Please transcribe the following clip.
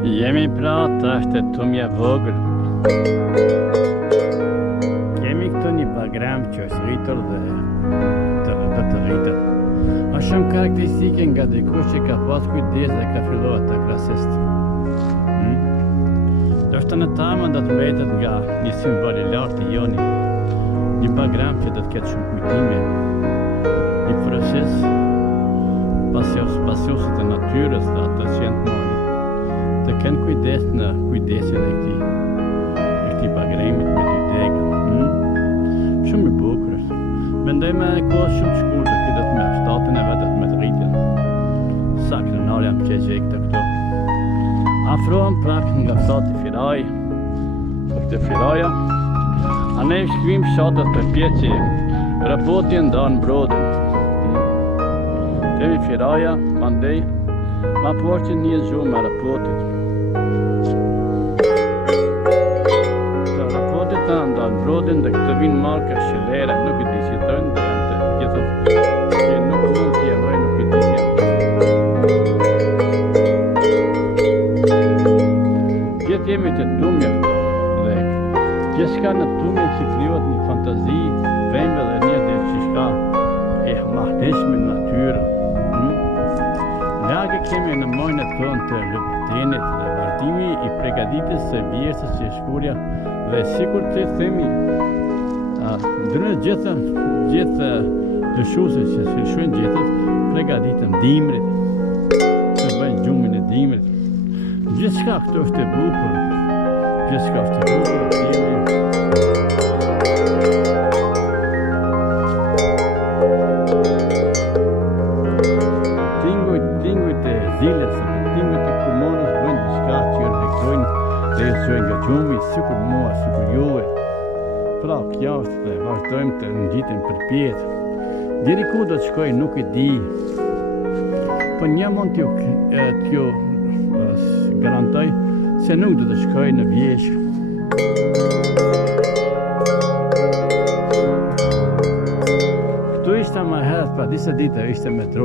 Jemi pra të tumja vogël. Kemi këtu një bagram që është rritur dhe të rritur. Është shumë karakteristike nga dikush që ka pas kujdes dhe ka filluar ta krasist. Dërsta në tamë do të mbetet nga një simbol i lartë i joni. Një bagram që do të ketë shumë kujtime. Një proces pasiosit të natyrës dhe atë që janë të moni. Të kenë kujdes në kujdesin e këtij bagremit me dy degë. Shumë i bukur është. Mendoj me kohë shumë të shkurtër që do të më shtatën e vetët me të rritjen. Sa krenar jam që gjej këto. Afrohem prak nga fshati Firaj. Këtë Firaja. A ne shkrim fshatët për pjeqi. Raporti ndanë Brodin. Temi Firaja, mandej, ma porqin një gjumë me raportit. Të raportit të ndanë Brodin dhe këtë vinë marka shilere, nuk i disitojnë dhe janë të gjithët që nuk mund të jemroj, nuk i disjam. Gjithë jemi të tumje këto dhe gjithçka në tumje që krijohet një fantazi, vembe dhe një dhe që shka e mahneshme në natyrë. Lage kemi në mojnët tonë të lëbëtenit dhe vazhdimi i pregaditjes së vjesës që shkurja dhe sikur të themi ndërnë gjithë dëshuse që se shuen gjithët pregaditën dimrit të bëjnë gjumin e dimrit. Gjithçka këto është e bukur, gjithçka është e bukur. Tingujt e zilës, tingujt e kumonës bëjnë diçka që ju reflektojnë dhe ju shojnë nga gjumi, sikur mua, sikur juve. Pra, kjo është dhe vazhdojmë të ngjitem përpjet. Deri ku do të shkoj nuk e di. Po një mund t'ju garantoj se nuk do të shkoj në vjeshtë. Këtu ishte më herët, pra disa ditë ishte metro.